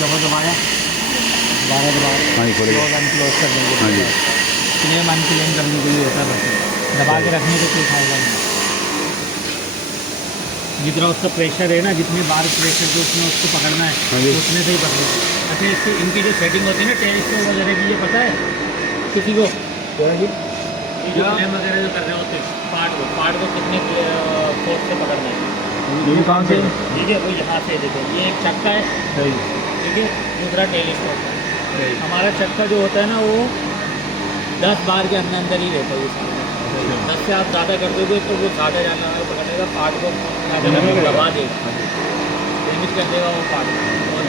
जब दबाया दोबारा दबाया, हाँ जी खोले। क्लोज अनक्लोज कर देंगे। हाँ जी। क्लेम अनक्लेम करने के लिए होता है बस, दबा के रखने से कोई फायदा नहीं। जितना उसका प्रेशर है ना, जितने बार प्रेशर जो उसमें उसको पकड़ना है, हाँ जी। उतने से ही पकड़ो। अच्छा, इसकी इनकी जो सेटिंग होती है ना टेलीस्कोप वगैरह की, ये पता है किसी को? ये जो क्लेम वगैरह जो कर रहे होते हैं पार्ट को कितने फोर्स से पकड़ना है, ये कहाँ से? ठीक है। वो यहाँ से देखो, ये एक चक्का है, सही ठीक है, दूसरा टेलीस्कोप है। सही। हमारा चक्का जो होता है ना, वो 10 बार के अंदर अंदर ही रहता है ये सारा। 10 से आप ज़्यादा कर दोगे तो वो ज़्यादा जाना पकड़ेगा, पार्ट को दबा देगा, डैमेज कर देगा वो पार्ट को। और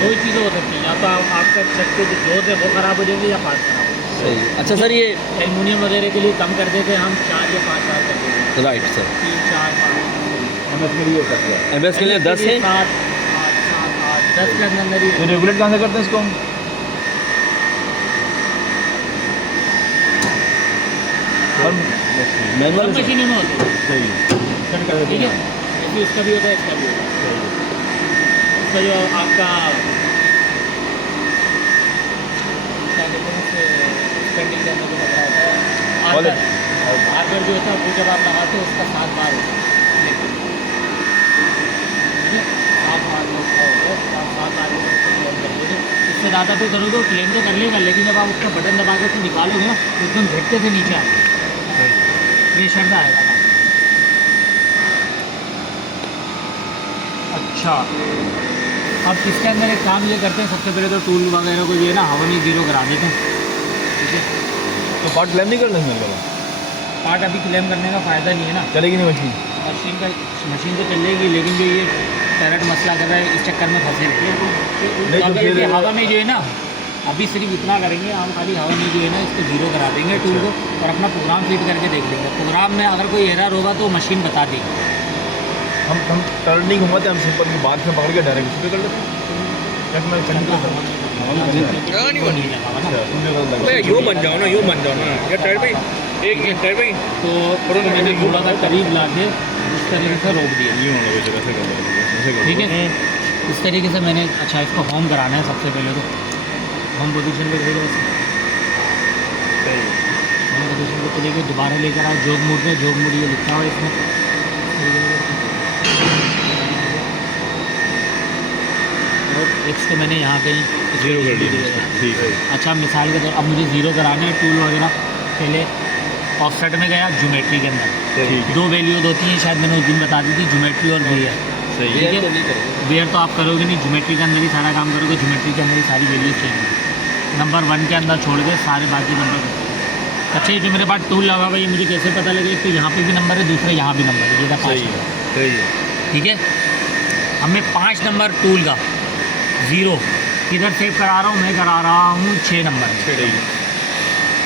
दो ही चीज़ें हो सकती हैं, या तो आपका चक्के जो जोड़ है वो ख़राब हो जाएंगे, या पार्ट ख़राब हो जाएगा। सही। अच्छा सर, ये एल्युमिनियम वगैरह के लिए कम कर देते हैं हम, 4 या 5 बार कर देते हैं। Right sir. 3, 4, 5 एमएस के लिए होता है, एमएस के लिए 10 है। 7, 8, 7, 8, 10 के अंदर ही। तो रेगुलेट कहाँ से करते हैं इसको हम? मैनुअल सब मशीनों में होती है, सही। ठीक है। जैसे इसका भी होता है, इसका भी होता है। इसका जो आपका क्या कहते हैं उसे, स्पेंडिंग करने को पकड़ा होता है, आर्गर जो होता है वो जब आप लगाते हो उसका 7 बार होता है, लेकिन ठीक है 7 बार में उसका होता है, 7 बार में उसको क्लेम कर लेंगे। इससे ज़्यादा तो करोगे तो क्लेम तो कर लेगा, लेकिन जब आप उसका बटन दबा के उसको निकालोगे ना तो एकदम झटके से नीचे आएगा, प्रेशर में आएगा। अच्छा, अब इसके अंदर एक काम ये करते हैं, सबसे पहले तो टूल वगैरह को जो है ना हवा में 0 करा देते हैं, ठीक है। तो पार्ट क्लेम नहीं करना है मेरे पार्ट अभी क्लेम करने का फ़ायदा नहीं है ना, चलेगी नहीं मशीन? मशीन तो चलेगी, लेकिन जो ये टैरेट मसला कर रहा है इस चक्कर में फंसे रहते हैं। नहीं तो अगर फिर ये हवा में जो है ना, अभी सिर्फ इतना करेंगे हम, खाली हवा में जो है ना इसको 0 करा देंगे टूल को, और अपना प्रोग्राम फिट करके देख लेंगे। प्रोग्राम में अगर कोई एरर होगा तो मशीन बता देगी। हम टर्न नहीं घुमाते, हम सिंपल की बात में पकड़ के डायरेक्ट उस पर कर लेते हैं। यूँ बन जाओ ना, यूँ बन जाओ ना या टायर भाई, एक मिनट टायर भाई। तो मैंने थोड़ा सा करीब ला के इस तरीके से रोक दिया, ठीक है। इस तरीके से मैंने, अच्छा इसको होम कराना है सबसे पहले तो, होम पोजीशन पे भेजो, होम पोजीशन पे चले गए, दोबारा लेकर आओ जॉब मोड में, जॉब मोड ये लिखा हुआ है इसमें, और एक्स तो मैंने यहाँ कहीं 0 कर दिया, ठीक है। अच्छा, मिसाल के तौर अब मुझे 0 कराना है, टूल वगैरह पहले ऑफसेट में गया, ज्योमेट्री के अंदर 2 वैल्यू होती हैं, शायद मैंने उस दिन बता दी थी, ज्योमेट्री और वेयर। सही ठीक है, वेयर तो आप करोगे नहीं, ज्योमेट्री के अंदर ही सारा काम करोगे, ज्योमेट्री के अंदर ही सारी वैल्यूज चाहिए। नंबर 1 के अंदर छोड़ के सारे बाकी नंबर। अच्छा, ये जो मेरे पास टूल लगा हुआ है, ये मुझे कैसे पता लगे कि यहाँ पे भी नंबर है, दूसरा यहाँ भी नंबर है, ये था 5 नंबर, सही है। ठीक है। हमें 5 नंबर टूल का 0 किधर सेव करा रहा हूँ, मैं करा रहा हूँ 6 नंबर में।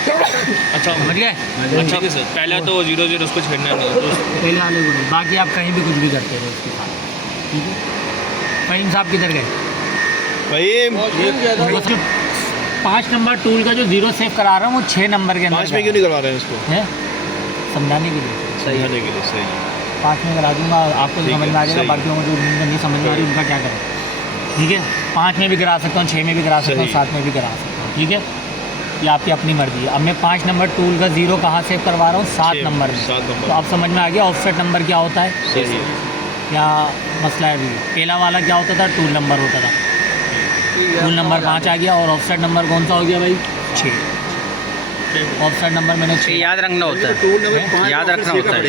अच्छा समझ गए? अच्छा पहले तो 0 उसको छेड़ना नहीं है, पहले वाले को नहीं, बाकी आप कहीं भी कुछ भी करते रहो उसके साथ, ठीक है। फ़हीम साहब किधर गए? भाई 5 नंबर टूल का जो 0 सेव करा रहा हूँ वो 6 नंबर के अंदर 5 में क्यों नहीं करवा रहे हैं इसको? है, समझाने के लिए। सही है के लिए सही। 5 में करा दूंगा, आपको ठीक समझ में आ है, जाएगा, सही। बाकी जो नहीं समझ में आ रही उनका क्या करें, ठीक है। 5 में भी करा सकता हूँ, 6 में भी करा सकता हूँ, सही। 7 में भी करा सकता हूँ, ठीक है। ये आपकी अपनी मर्जी है। अब मैं 5 नंबर टूल का 0 कहाँ सेव करवा रहा हूँ? 7 नंबर में। 7 नंबर। तो अब समझ में आ गया ऑफसेट नंबर क्या होता है, सही है। क्या मसला है। अभी पहला वाला क्या होता था, टूल नंबर होता था, टूल नंबर 5 आ गया, और ऑफसेट नंबर कौन सा हो गया भाई? 6। ऑफसेट नंबर मैंने 6 याद रखना होता है, टूल नंबर 5 याद रखना होता है,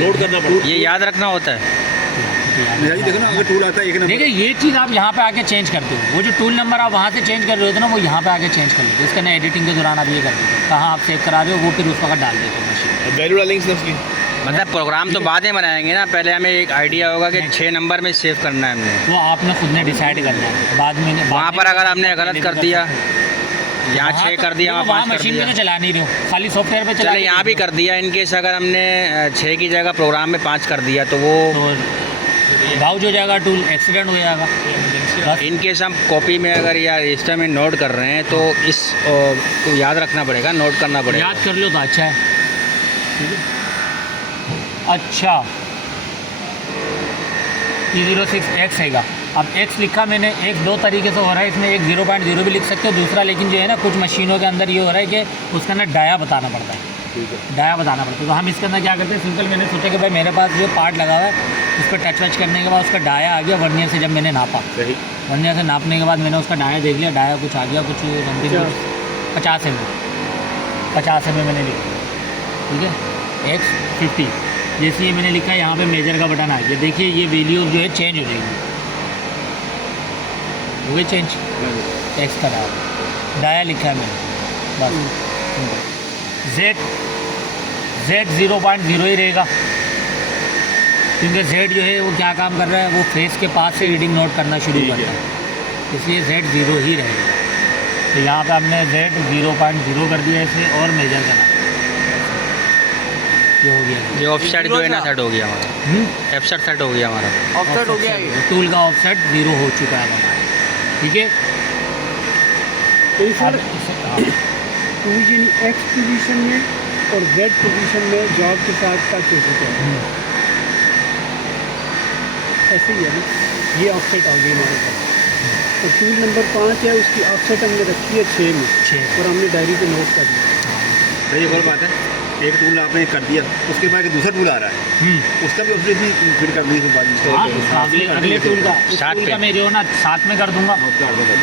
नोट करना पड़ेगा। ये याद रखना होता है। देखो ना, अगर टूल आता है 1 नंबर, देखिए ये चीज़ आप यहाँ पे आके चेंज करते हो, वो जो टूल नंबर आप वहाँ से चेंज कर रहे होते हो ना, वो यहाँ पे आके चेंज कर लेते हो। इसका ना एडिटिंग के दौरान आप ये करते हो, कहाँ आप सेव करा रहे हो वो फिर उस वक्त डाल देते हो मशीन। वैल्यू डालेंगे इसकी। मतलब प्रोग्राम तो बाद में बनाएंगे ना, पहले हमें एक आइडिया होगा कि 6 नंबर में सेव करना है हमने। वो आपने खुद ने डिसाइड करना है, बाद में वहाँ पर अगर हमने गलत कर दिया, यहाँ 6 कर दिया, वहाँ 5 कर मशीन दिया, में तो चला नहीं रहे हो, खाली सॉफ्टवेयर पे चला। चले यहाँ भी कर दिया, इनकेस अगर हमने 6 की जगह प्रोग्राम में 5 कर दिया तो वो गाउज हो जाएगा, टूल एक्सीडेंट हो जाएगा। इनकेस हम कॉपी में अगर या रजिस्टर में नोट कर रहे हैं तो इस को याद रखना पड़ेगा, नोट करना पड़ेगा। याद कर लो तो अच्छा है, ठीक है। अच्छा, T06X हैगा। अब एक्स लिखा मैंने, एक्स दो तरीके से हो रहा है, इसमें एक 0.0 भी लिख सकते हो, दूसरा लेकिन जो है ना कुछ मशीनों के अंदर ये हो रहा है कि उसके अंदर डाया बताना पड़ता है, डाया बताना पड़ता है। तो हम इसके अंदर क्या करते हैं, सिंपल मैंने सोचा कि भाई मेरे पास जो पार्ट लगा हुआ है उस पर टच वच करने के बाद उसका डाया आ गया वर्नियर से, जब मैंने नापा वर्नियर से नापने के बाद मैंने उसका डाया देख लिया, डाया कुछ आ गया, कुछ समथिंग 50 mm मैंने लिखा, ठीक है, X50 जैसे ये मैंने लिखा है, यहाँ पे मेजर का बटन आ गया, देखिए ये वैल्यू जो है चेंज हो जाएगी, हो गई चेंज, एक्स का डाया लिखा है मैंने, बस Z 0.0 ही रहेगा, क्योंकि Z जो है वो क्या काम कर रहा है, वो फेस के पास से रीडिंग नोट करना शुरू करता है, इसलिए Z 0 ही रहेगा। तो यहाँ पे हमने Z 0.0 कर दिया इसे और मेजर करना, ये हो गया, ये ऑफसेट जो है ना सेट हो गया हमारा, ऑफसेट सेट हो गया हमारा, ऑफसेट हो गया, टूल का ऑफसेट 0 हो चुका है हमारा, ठीक है। टूल यानी एक्स पोजीशन में और जेड पोजीशन में जॉब के साथ टच हो चुका है, ऐसे ही है ना, ये ऑफसेट आ गई हमारे पास। और टूल नंबर 5 है, उसकी ऑफसेट हमने रखी है 6 में, 6 और हमने डायरी पे नोट कर लिया। ये और बात है, एक टूल आपने कर दिया, उसके बाद एक दूसरा टूल आ रहा है, उसका भी ऑप्शन भी फिर कर दी अगले टूल का, उस टूल का मैं जो है ना 7 में कर दूंगा,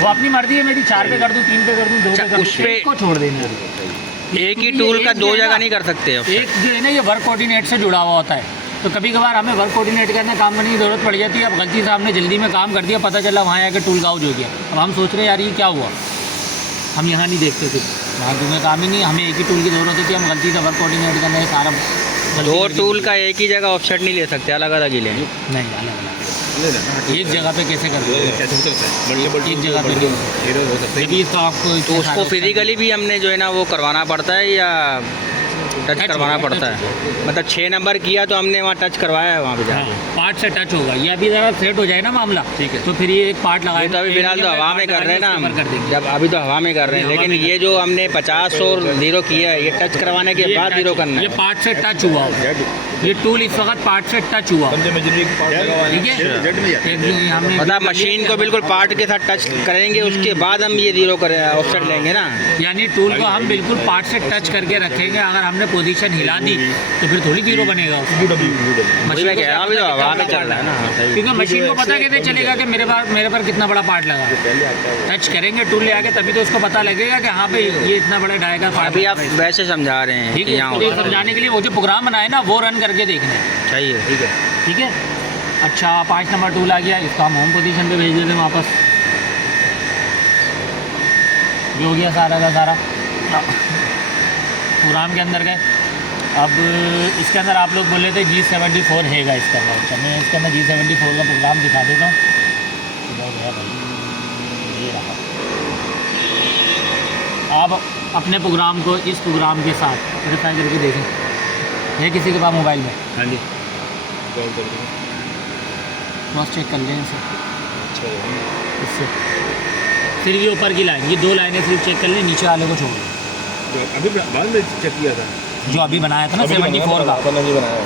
वो अपनी मर्जी है मेरी, 4 पे कर दूँ, 3 पे कर दूँ, 2 पे कर दूँ, उस पे एक को छोड़ देना। एक ही टूल का दो जगह नहीं कर सकते। एक जो है ना ये वर्क कोऑर्डिनेट से जुड़ा हुआ होता है, तो कभी कभार हमें वर्क कोऑर्डिनेट के अंदर काम करने की ज़रूरत पड़ जाती है। अब गलती से हमने जल्दी में काम कर दिया, पता चला वहाँ आकर टूल गाउज हो गया, अब हम सोच रहे हैं यार ये क्या हुआ, हम यहाँ नहीं देखते थे, वहाँ तुम्हें काम ही नहीं, हमें एक ही टूल की ज़रूरत होती है, हम गलती से वर्क कोऑर्डिनेट करने है सारा। दो टूल का एक ही जगह ऑफसेट नहीं ले सकते, अलग अलग ही लेंगे। नहीं अलग अलग, एक जगह पे कैसे कर दो, एक जगह पे नहीं, इसका आपको तो उसको फिजिकली भी हमने जो है ना वो करवाना पड़ता है या टच करवाना पड़ता है? मतलब 6 नंबर किया तो हमने वहाँ टच करवाया है, वहाँ पे जाके पार्ट से टच होगा, ये अभी ज़रा सेट हो जाए ना मामला, ठीक है, तो फिर ये एक पार्ट लगाए, तो अभी फिलहाल तो हवा में कर रहे हैं ना हम, जब अभी तो हवा में कर रहे हैं, लेकिन ये जो हमने 50 और 0 किया है, ये टच करवाने के बाद 0 करना है। ये पार्ट से टच हुआ, ये टूल इस वक्त पार्ट से टच हुआ, ठीक है, मतलब मशीन को बिल्कुल पार्ट के साथ टच करेंगे, उसके बाद हम ये 0 करें ऑफसेट लेंगे ना, यानी टूल को हम बिल्कुल पार्ट से टच करके रखेंगे, अगर हमने पोजीशन हिला दी तो फिर थोड़ी 0 बनेगा, मशीन में क्या अभी तो हवा में चल रहा है ना, क्योंकि मशीन को पता कैसे चलेगा कि मेरे पर कितना बड़ा पार्ट लगा, टच करेंगे टूल ले आके तभी तो उसको पता लगेगा कि हाँ पे ये इतना बड़ा डाई का पार्ट। अभी आप वैसे समझा रहे हैं, ठीक है, तो समझाने के लिए वो जो प्रोग्राम बनाए ना वो रन करके देखने चाहिए, ठीक है। अच्छा 5 नंबर टूल आ गया, इसको हम होम पोजीशन पे भेज देते हैं वापस, ये हो गया सारा का सारा प्रोग्राम के अंदर गए। अब इसके अंदर आप लोग बोल रहे थे G74 हैगा इसके अंदर, अच्छा मैं इसके अंदर G74 का प्रोग्राम दिखा देता हूँ, इधर है भाई, ये रहा। आप अपने प्रोग्राम को इस प्रोग्राम के साथ वेरीफाई करके देखें, है किसी के पास मोबाइल में? हाँ जी, क्रॉस चेक कर लें इसे, इससे फिर ये ऊपर की लाइन, ये 2 लाइनें सिर्फ चेक कर लें, नीचे वाले को छोड़ दें। अभी बाद में चेक किया था जो अभी बनाया था ना 74 का,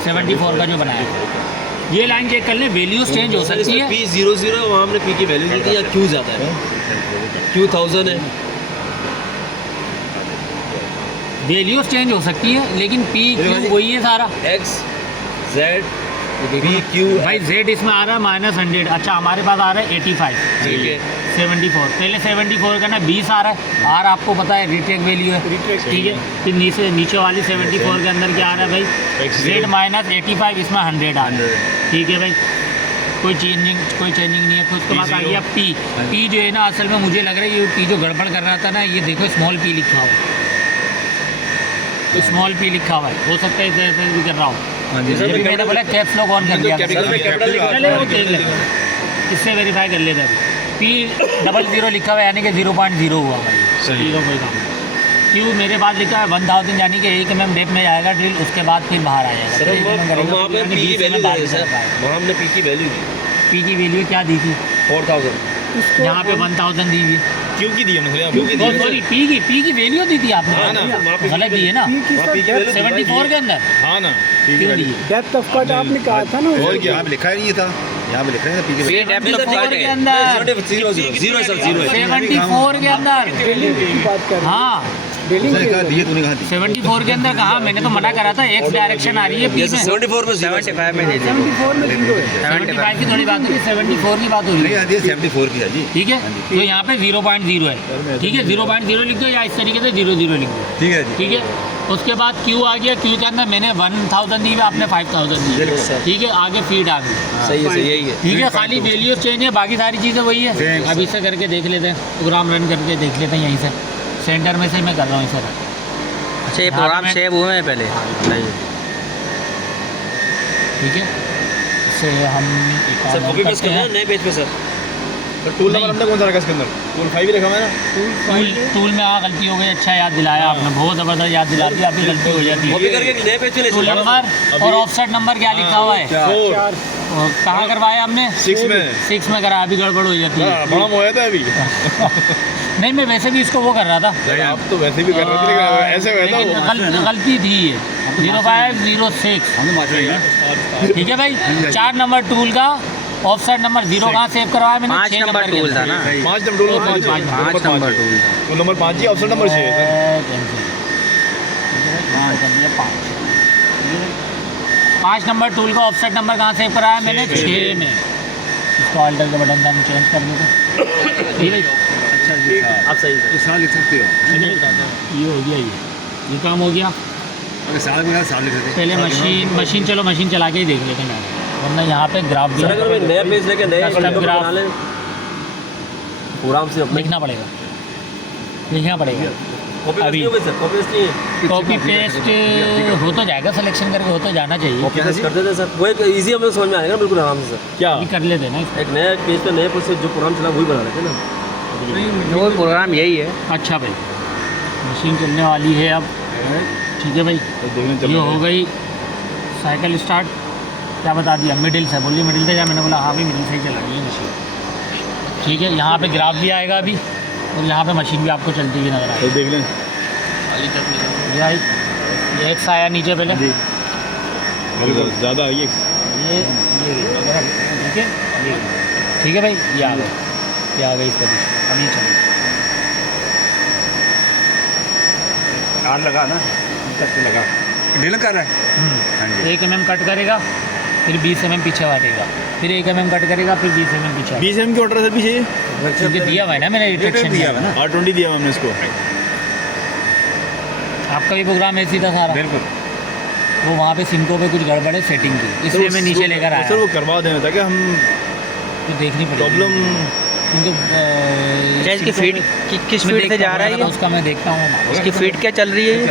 74 का जो बनाया था, ये लाइन चेक कर लें, वैल्यूज चेंज हो सकती है। P00 वहाँ हमने P की वैल्यू दी थी, या Q ज़्यादा है, Q 1000 है, वैल्यूज चेंज हो सकती है, लेकिन P Q वही है सारा, X Z P Q भाई Z इसमें आ रहा है -100, अच्छा हमारे पास आ रहा है 85, ठीक है, 74, पहले 74 का ना 20 आ रहा है, R आपको पता है रिटेक वैल्यू है, ठीक है, फिर नीचे वाली 74 के अंदर क्या आ रहा है भाई, Z -85, इसमें 100 आ रहा है, ठीक है भाई, कोई चेंजिंग नहीं है। फिर उसके बाद आ गया P जो है ना, असल में मुझे लग रहा है ये P जो गड़बड़ कर रहा था ना, ये देखो स्मॉल P लिखा हुआ, तो स्मॉल P लिखा हुआ है, हो सकता है इसे भी कर रहा हूँ, जब मैंने बोला कैप्स लॉक ऑन कर दिया, चले वो देख लें, इससे वेरीफाई कर लेते हैं। P00 लिखा हुआ है, यानी कि 0.0 हुआ भाई, 0 कोई काम। Q मेरे पास लिखा है 1000, यानी कि 1 mm डेप में जाएगा ड्रिल, उसके बाद फिर बाहर आ जाएगा। सर हम वहाँ पे P की वैल्यू दे रहे हैं, वहाँ हमने P की वैल्यू दी, P की वैल्यू क्या दी थी? 4000, यहाँ पे 1000 दी हुई, क्यों की दी हमने, सॉरी P की वैल्यू दी थी आपने, गलत दी है ना, 74 के अंदर, हाँ ना, क्यों दी? डेप्थ ऑफ कट आपने कहा था ना, और क्या आप लिखा ही नहीं था, यहाँ पे लिख रहे हैं पी के ये डेप्थ ऑफ कट 74 के है। अंदर, 0 सर 0 है 74 के अंदर, डेली की बात कर रहे हाँ हैं डेली उसने कहा दिए तूने कहा दी 74 के अंदर कहा, मैंने तो मना करा था, एक्स डायरेक्शन आ रही है पी में। 74 में 0 75 में दे दीजिए। 74 में 0 है 75 की थोड़ी बात होगी, 74 की बात हो रही नहीं है, आती है 74 की है जी ठीक है। तो यहाँ पे 0.0 है, ठीक है, 0.0 लिख दो या इस तरीके से 00 लिख दो, ठीक है जी ठीक है। उसके बाद क्यू आ गया, क्यू के अंदर मैंने 1000 दी है, आपने 5000 दी है, ठीक है। आगे फीड आ गई, सही है यही है ठीक है। खाली वैल्यू चेंज है, बाकी सारी चीज़ें वही है। Same. अब इसे करके देख लेते हैं, प्रोग्राम रन करके देख लेते हैं यहीं से, सेंटर में से ही मैं कर रहा हूँ इसे। अच्छा ये प्रोग्राम सेव हुए हैं पहले नहीं? ठीक है, इसे हम एक और सर run कॉपी पेस्ट करते करना हैं। है नए पेज पे सर टूल नंबर हमने कौन सा रखा इसके अंदर टूल 5 ही रखा हुआ है ना टूल में गलती हो गई, अच्छा याद दिलाया आपने, बहुत ज़बरदस्त याद दिला दी, अभी गलती हो जाती कॉपी है। करके नए पेज पे ले टूल चलो नंबर और ऑफसेट नंबर क्या लिखा हुआ है, 4 और कहाँ करवाया हमने, 6 में 6 में करा, अभी गड़बड़ हो जाती है। बड़ा मोया था अभी नहीं, मैं वैसे भी इसको वो कर रहा था, आप तो वैसे भी कर रहे थे लेकिन ऐसे हुआ था लेकिन गलती थी ये 0506, ठीक है भाई। 4 नंबर टूल का ऑफसेट नंबर 0 कहाँ सेव करवाया मैंने, 5 6 नंबर के टूल अंदर। था ना? 5 नंबर टूल 5 5 नंबर टूल था। टूल नंबर 5 ही ऑप्शन नंबर 6 है पाँच नंबर टूल का ऑफसेट नंबर कहाँ सेव कराया मैंने, 6 में। इसको ऑल्टर का बटन था, हम चेंज कर देते, ठीक है। आप सही है तो साल लिख सकते हो ये हो गया, ये काम हो गया। अगर साल में साल लिख सकते पहले मशीन चलो मशीन चला के ही देख लेते हैं, वरना यहाँ पे ग्राफ भी सर अगर मैं नया पेज लेके नया Custom स्टेप graph। बना ले आराम से अपने लिखना पड़ेगा, लिखना पड़ेगा। कॉपी पेस्ट अभी। नहीं होगी सर कॉपी पेस्ट नहीं है कॉपी पेस्ट हो तो जाएगा, सिलेक्शन करके हो तो जाना चाहिए, कॉपी पेस्ट कर देते हैं सर वो एक इजी हमें समझ में आएगा ना बिल्कुल आराम से सर क्या अभी कर लेते हैं ना इसको। एक नया पेज पे नए पेज से जो प्रोग्राम चला वही बना लेते हैं ना वो प्रोग्राम यही है। अच्छा भाई, मशीन चलने वाली है अब, ठीक है भाई। ये हो गई साइकिल स्टार्ट, क्या बता दिया, मिडिल से बोलिए, मिडिल से, या मैंने बोला हाँ भाई मिडिल से ही चला रही है मशीन, ठीक है। यहाँ पे ग्राफ भी आएगा अभी, और यहाँ पे मशीन भी आपको चलती हुई नजर आएगी। देख लें ये आई, ये एक्स आया नीचे पहले, ज़्यादा ये ये ठीक है, ठीक है भाई, ये आ गई, ये आ गई इस पोजीशन। अब ये चलो, आर लगा ना तक लगा ढीला कर रहा है हाँ जी 1 mm कट करेगा, फिर 20 mm पीछे हटेगा, फिर 1 mm कट करेगा, फिर 20 mm पीछे हटेगा। 20 एम की ऑर्डर सर पीछे क्योंकि दिया हुआ है ना मैंने रिस्ट्रिक्शन दिया हुआ ना R20 दिया हुआ हमने इसको आपका भी प्रोग्राम ऐसी था सारा, बिल्कुल वो वहाँ पे सिंको पे कुछ गड़बड़ है सेटिंग की, इसलिए मैं नीचे लेकर आया, सर वो करवा देना ताकि हम तो देखनी पड़ेगी प्रॉब्लम क्योंकि अच्छा इसकी फीड किस मैं फीड से देखता जा हूँ, रहा है ये? उसका मैं देखता हूँ, इसकी फीड क्या चल रही है ये?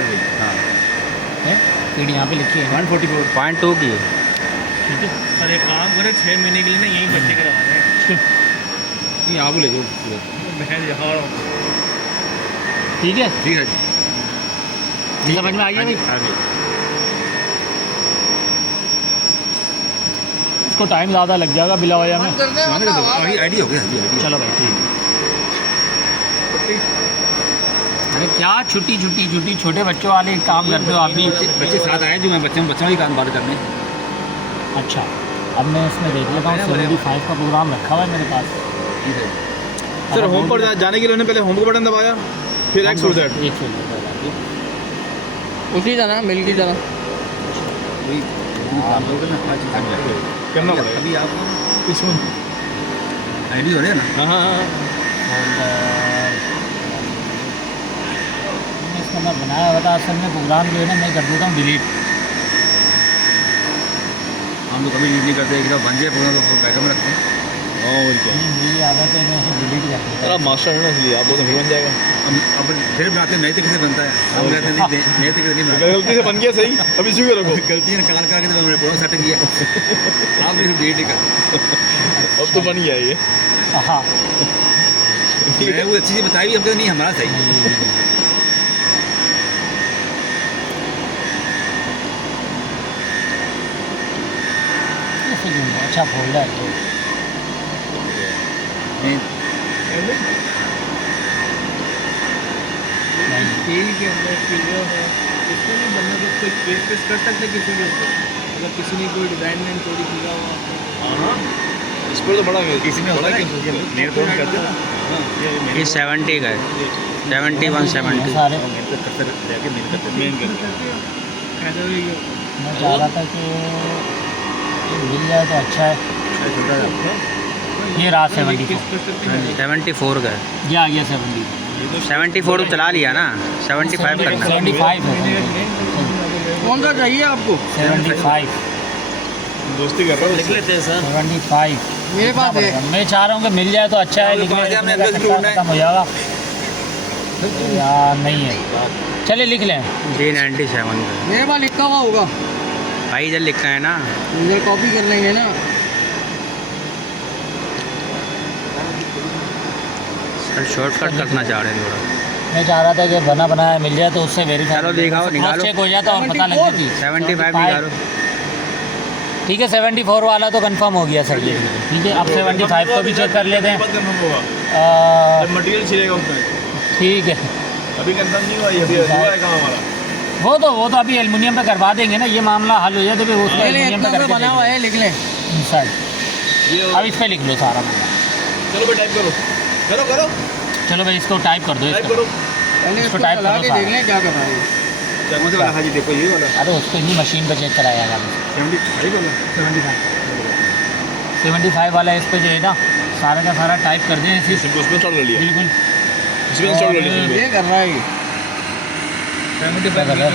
फीड यहाँ पे लिखी है 144 0.2 की है। ठीक है। अरे काम करे 6 महीने के लिए ना यहीं भर्ती करवा रहे हैं ये आप ले जाओ मैं यहाँ ठीक है, ठीक है जी समझ में आ गया भाई। आगे इसको टाइम ज़्यादा लग जाएगा बिला वजह में, आईडी हो गया आईडी चलो भाई ठीक है। अरे क्या छुट्टी छुट्टी छुट्टी छोटे बच्चों वाले काम करते हो आप भी। बच्चे साथ आए जो मैं बच्चों ही काम बात करने अच्छा, अब मैं इसमें देख लेता हूँ, 75 का प्रोग्राम रखा हुआ है मेरे पास। सर होम पर जाने के लिए पहले होम का बटन दबाया फिर एक्स और जेड एक सेकंड उसी जाना मिल की जाना। करना पड़ेगा अभी आप आईडी हो रहा है ना हाँ हाँ इसका मैं बनाया हुआ था, असल में प्रोग्राम जो है ना मैं कर देता हूँ डिलीट। हम तो कभी यूज नहीं करते एक बन जाए पूरा तो बैकअप में रखते हैं और क्या मेरी आदत है मैं डिलीट कर देता सर आप मास्टर है ना इसलिए आप बहुत बन जाएगा अब फिर बनाते हैं नए तरीके से बनता है हम कहते हैं नहीं नए तरीके से नहीं बनता गलती से बन गया सही अभी इसी को रखो गलती है कार करके तो मैंने पूरा सेट किया आप भी डिलीट नहीं करते अब तो बन गया ये है। हाँ मैं वो अच्छी चीज़ बताई भी हमको नहीं हमारा सही अच्छा फोल्डर है। तेल के अंदर फिगर है इसको नहीं बनना तो कोई पेज पेस्ट कर सकते किसी के ऊपर अगर किसी ने कोई डिज़ाइन में चोरी किया हुआ इस पर तो बड़ा किसी में होता है कि मेल कौन करते हैं ना ये 70 का है, 71 70। सारे जाके मेल करते हैं मेल करते मैं चाह रहा था कि मिल जाए तो अच्छा है। ये रहा 74 का है, ये आ गया 70। 74 तो चला लिया ना, 75 करना। 75 है, कौन सा चाहिए आपको? 75 दोस्ती कर रहा हूँ लिख लेते हैं सर। 75 मेरे पास है। मैं चाह रहा हूँ कि मिल जाए तो अच्छा है, लेकिन खत्म हो जाएगा या नहीं है। चलिए लिख लें। G97 का मेरे पास लिखा हुआ होगा, भाई, इधर लिखना है ना। इधर कॉपी कर लेंगे ना। सर शॉर्टकट करना चाह रहे हैं थोड़ा। मैं चाह रहा था कि बना बनाया मिल जाए तो उससे वेरीफाई चलो दिखाओ, निकालो। चेक हो जाता और पता लग जाती। 75 निकालो। ठीक है, 74 वाला तो कंफर्म हो गया सर। ठीक है, अब 75 को भी चेक कर लेते हैं। मटेरियल छिलेगा उसमें ठीक है, अभी कंफर्म नहीं हुआ, ये अभी हुआ है काम हमारा। वो तो अभी एल्युमिनियम पे करवा देंगे ना, ये मामला हल हो जाए तो फिर उसको एल्युमिनियम पे करके बना हुआ है, लिख लें। इंसाइड। अब इस पे लिख लो सारा मामला। चलो भाई टाइप करो करो करो चलो भाई इसको टाइप कर दो, टाइप इसको करो। पहले इसको इसको टाइप चला करो के सारा। देख लें क्या कर रहा है। कौन सा वाला? हाँ जी देखो ये वाला अरे उसको ही मशीन पे चेक कराया जाएगा। 75 वाला 75 वाला इस पे जो है ना सारा का सारा टाइप कर दें इसी। सिंपल उसमें चढ़ लिया बिल्कुल इसमें चढ़ लिया ये कर रहा है ये। 75 कर रहा है।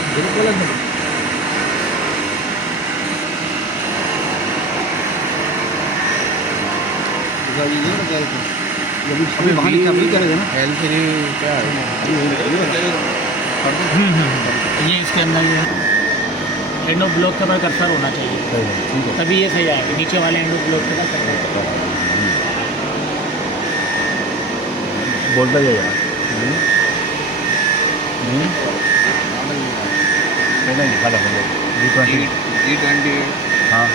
अभी वहाँ लिखा अभी करेगा ना L3 क्या है? ये इसके अंदर ये एंडो ब्लॉक के ऊपर कर्सर होना चाहिए, तभी ये सही आएगा। नीचे वाले एंडो ब्लॉक के ऊपर कर्सर। बोलता ही है यार मैंने लिखा था G20 हाँ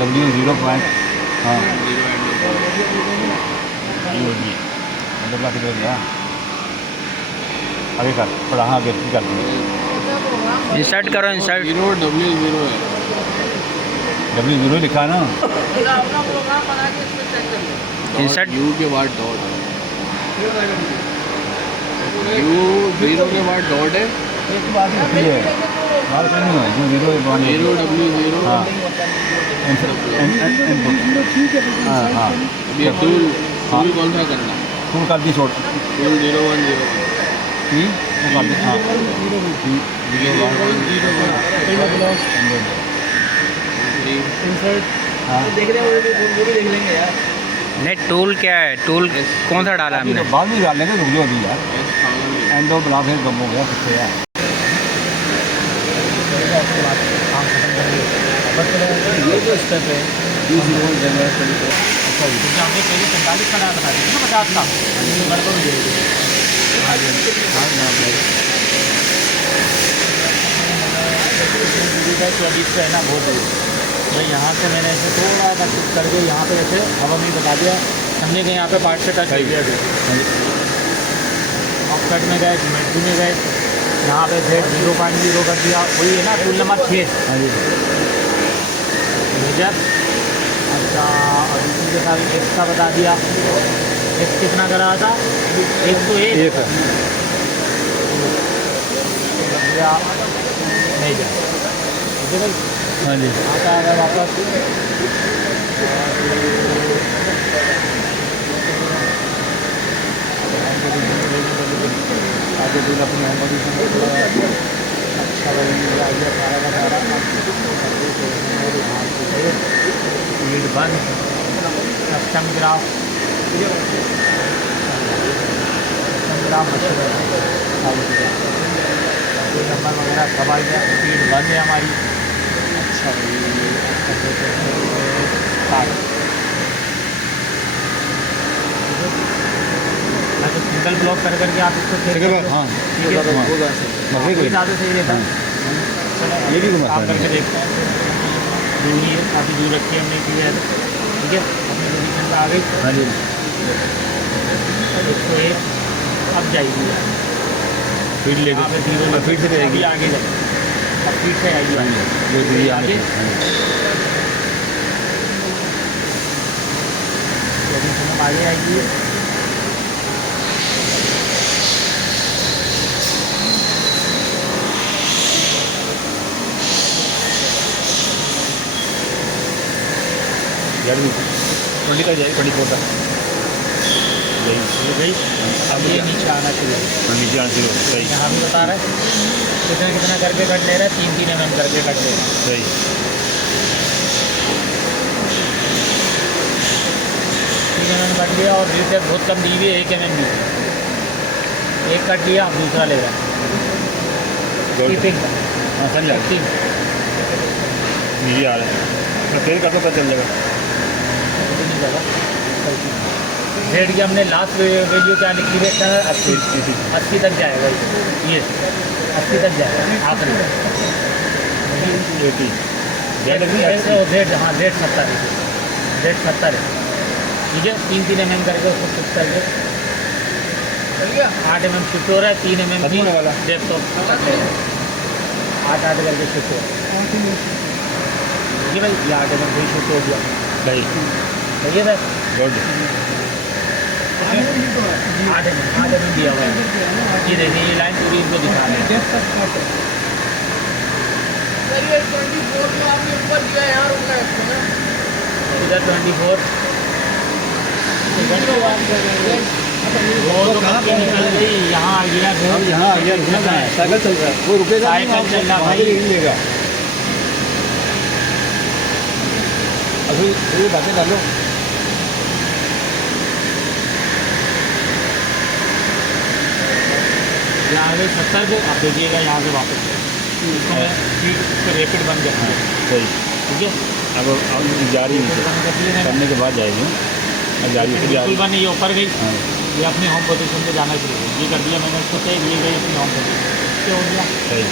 W0 पॉइंट हाँ आगे कर थोड़ा हाँ आगे कर इंसर्ट करो, इंसर्ट। W0 लिखा है ना इंसर्ट U के बाद डॉट U0 के बाद डॉट है। एक बात होती है बात नहीं है जो 0 W0 हाँ हाँ हाँ ये टूल कौन सा करना? टूल कर दी छोड़ टूल 0101 टी कर दी हाँ 01 हाँ देख रहे हो वो भी देख लेंगे यार। नहीं, टूल क्या है? टूल कौन सा डाला अभी हमने? तो बाद में डाल लेंगे रुक जाओ अभी यार एंड और बना फिर कम हो गया कितने यार ये जो स्टेप है क्योंकि हमने पहले 45 का डाल बता दीजिए ना, 50 का गड़बड़ हो जाएगी। चौबीस का है ना बहुत है भाई। यहाँ से मैंने ऐसे थोड़ा सा कुछ करके यहाँ पे ऐसे हवा में बता दिया, समझे कि यहाँ पे पार्ट से टच कर दिया। ऑफ कट में गए, ज्योमेट्री में गए, यहाँ पे Z0.0 कर दिया। वही है ना टूल नंबर 6 मेजर। अच्छा, और इसी के साथ एक्स का बता दिया। एक्स कितना करा था? 101 मेजर। ठीक है भाई, हाँ जी आता है वापस। आगे दूल्हा अपनी हैंड पोजीशन में थोड़ा अच्छा भाई आ गया सारा का सारा। लीड बंद, कस्टम ग्राफ मशीन नंबर वगैरह सब आ गया। स्पीड बंद है हमारी। अच्छा भाई मैं तो सिंगल ब्लॉक कर करके आप इसको चेक कर लो। हाँ ठीक है, मरने को ज़्यादा सही रहता है। ये भी घुमा काम सकते करके देखते हैं। दूर ही है, काफ़ी दूर रखी है हमने की है, ठीक है, अपनी पोजीशन पे आ गई। हाँ जी 101 अब जाएगी यार, फीड ले यहाँ पे 0 फीड से अभी रहेगी आगे जाए, अब फीट से आएगी आगे। जो दीदी आगे आगे पोजीशन आगे आएगी। यार 20 का जाए 24 का ये गई, अब ये नीचे आना शुरू है। नीचे आने से सही यहाँ भी बता रहा है कितना कितना करके कट ले रहा है, 3-3 mm करके कट ले रहा है। सही 3 mm कट लिया और ड्रिप डेप्थ बहुत कम दी हुई है, 1 mm दी। एक कट लिया, अब दूसरा ले रहा है। कीपिंग हाँ समझ जाएगा नीचे आ रहा है फिर कर तो पता चल जाएगा। रेट की हमने लास्ट वैल्यू क्या लिखी है सर, 80 तक जाएगा ये 80 तक जाएगा आखिरी रेट। हाँ रेट 70 है, रेट 70 है, ठीक है। 3-3 mm करके उसको शिफ्ट करके 8 mm शिफ्ट हो रहा है, 3 mm खत्म होने वाला। डेप्थ ऑफ 8-8 करके शिफ्ट हो रहा है, ठीक है भाई। ये 8 mm भी शिफ्ट हो गया, सही सही है सर। गुड 8 mm दिया हुआ है, ये देखिए ये लाइन पूरी इनको दिखा रहे हैं। इधर 24 वो तो कहाँ निकल गई, यहाँ आ गया अब यहाँ आइए रुकना कहाँ है साइकिल चल रहा है वो रुकेगा नहीं, साइकिल चल रहा वहाँ भाई। से नहीं लेगा अभी ये बातें कर लो यहाँ आगे 70 को आप देखिएगा, यहाँ से वापस इसमें रैपिड बन जाती है, सही ठीक है। अब जा रही रैपिड बंद कर दिए मैंने, करने के बाद जाएगी अब जा रही है बिल्कुल बंद, ये ऊपर गई, हाँ ये अपने होम पोजीशन पे जाना शुरू, ये कर दिया मैंने उसको, ये गई अपनी होम पोजीशन, क्या हो गया। सही